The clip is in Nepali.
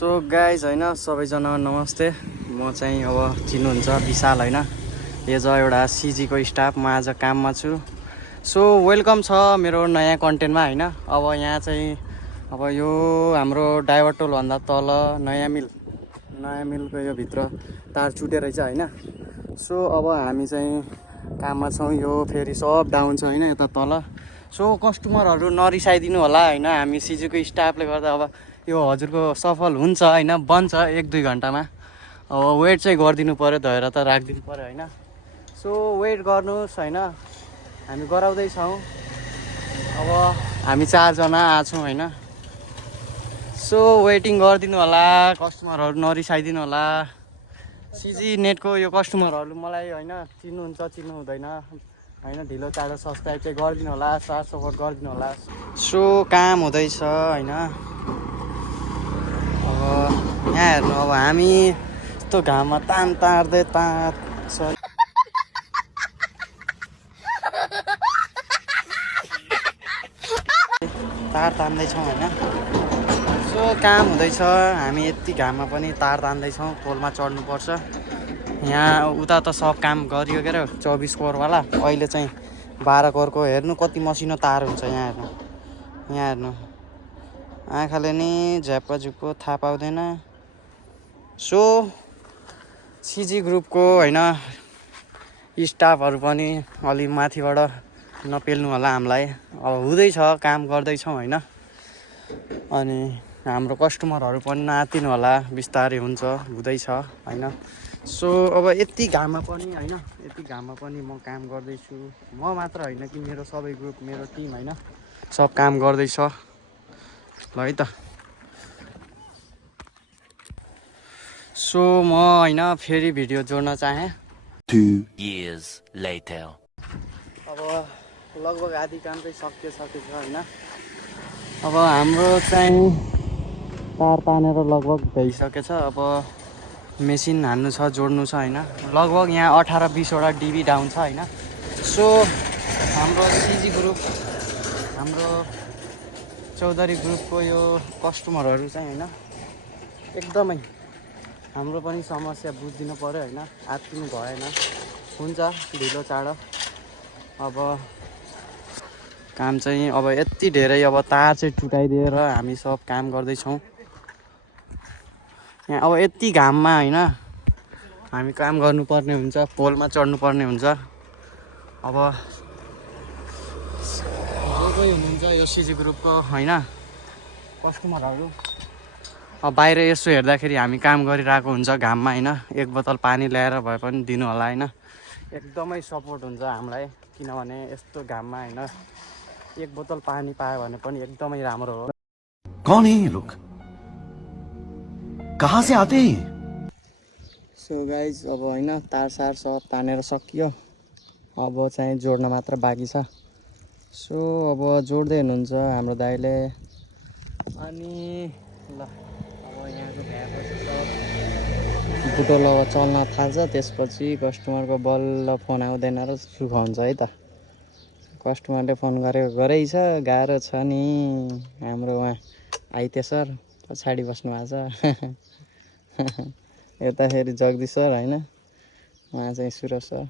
सो गाइज हैन सबैजना नमस्ते। म चाहिँ अब चिन्नुहुन्छ विशाल हैन, एज अ एउटा सिजीको स्टाफ। म आज काममा छु। सो वेलकम छ मेरो नयाँ कन्टेन्टमा हैन। अब यहाँ चाहिँ अब यो हाम्रो डाइभर टोल भन्दा तल नयाँ मिलको यो भित्र तार चुटेर रहेछ हैन। सो अब हामी चाहिँ काममा छौँ। यो फेरि सब डाउन छ हैन यता तल। सो कस्टमरहरू नरिसाइदिनु होला हैन, हामी सिजीको स्टाफले गर्दा अब यो हजुरको सफल हुन्छ हैन, बन्छ 1-2 घन्टामा। अब वेट चाहिँ गरिदिनु पऱ्यो, धएर त राखिदिनु पऱ्यो हैन। सो वेट गर्नुहोस् हैन, हामी गराउँदैछौँ। अब हामी 4 जना आछौँ हैन। सो वेटिङ गरिदिनु होला, कस्टमरहरू नरिसाइदिनु होला। सिजी नेटको यो कस्टमरहरू मलाई हैन चिन्नुहुन्छ चिन्नु हुँदैन हैन, ढिलो चाँडो सब्सक्राइब चाहिँ गरिदिनु होला, साथ सपोर्ट गरिदिनु होला। सो काम हुँदैछ हैन। अब यहाँ हेर्नु, अब हामी यस्तो घाममा तार्दै सरी तार तान्दैछौँ हैन। सो काम हुँदैछ, हामी यति घाममा पनि तार तान्दैछौँ। पोलमा चढ्नुपर्छ। यहाँ उता त सब काम गरियो के अरे 24 कोरवाला, अहिले चाहिँ 12 कोरको। हेर्नु कति मसिनो तार हुन्छ यहाँ। हेर्नु आँखाले नि झ्याप्पा झुप्पो थाहा पाउँदैन। सो सिजी ग्रुपको हैन स्टाफहरू पनि अलि माथिबाट नपेल्नु होला हामीलाई। अब हुँदैछ, काम गर्दैछौँ हैन। अनि हाम्रो कस्टमरहरू पनि नआत्तिनु होला, बिस्तारै हुन्छ, हुँदैछ हैन। सो अब यति घाममा पनि हैन, यति घाममा पनि म काम गर्दैछु। म मात्र हैन कि मेरो सबै ग्रुप, मेरो टिम हैन, सब काम गर्दैछ ल है त। सो म हैन फेरि भिडियो जोड्न चाहेँ। 2 years later. अब लगभग आधी काम चाहिँ सकेछ हैन। अब हाम्रो चाहिँ तार तानेर लगभग भइसकेछ। अब मेसिन हान्नु छ, जोड्नु छ हैन। लगभग यहाँ 18-20 वटा डिबी डाउन छ हैन। सो हाम्रो सिजी ग्रुप, हाम्रो चौधरी ग्रुपको यो कस्टमरहरू चाहिँ हैन एकदमै हाम्रो पनि समस्या बुझिदिनु पऱ्यो हैन, आत्तिनु भएन। हुन्छ ढिलो चाँडो। अब काम चाहिँ अब यति धेरै, अब तार चाहिँ टुटाइदिएर हामी सब काम गर्दैछौँ यहाँ। अब यति घाममा हैन हामी काम गर्नुपर्ने हुन्छ, पोलमा चढ्नुपर्ने हुन्छ। अब जो कोही हुनुहुन्छ यो सिजी ग्रुपको हैन कस्टमरहरू, अब बाहिर यसो हेर्दाखेरि हामी काम गरिरहेको हुन्छ घाममा हैन। 1 बोतल पानी ल्याएर भए पनि दिनु होला हैन। एकदमै सपोर्ट हुन्छ हामीलाई, किनभने यस्तो घाममा हैन 1 बोतल पानी पायो भने पनि एकदमै राम्रो हो। कौन है ये लोग? कहाँ से आते हैं? सो गाइज अब हैन तार सार सब तानेर सकियो। अब चाहिँ जोड्न मात्र बाँकी छ। सो अब जोड्दै हुनुहुन्छ हाम्रो दाइले। अनि ल अब यहाँको भ्याएपछि सब बुटो चल्न थाल्छ। त्यसपछि कस्टमरको बल्ल फोन आउँदैन र सुख हुन्छ है त। कस्टमरले फोन गरेको गरेछ, गाह्रो छ नि। हाम्रो उहाँ आइते सर पछाडि बस्नु भएको छ। यता फेरि जगदीश सर हैन, उहाँ चाहिँ सुरज सर।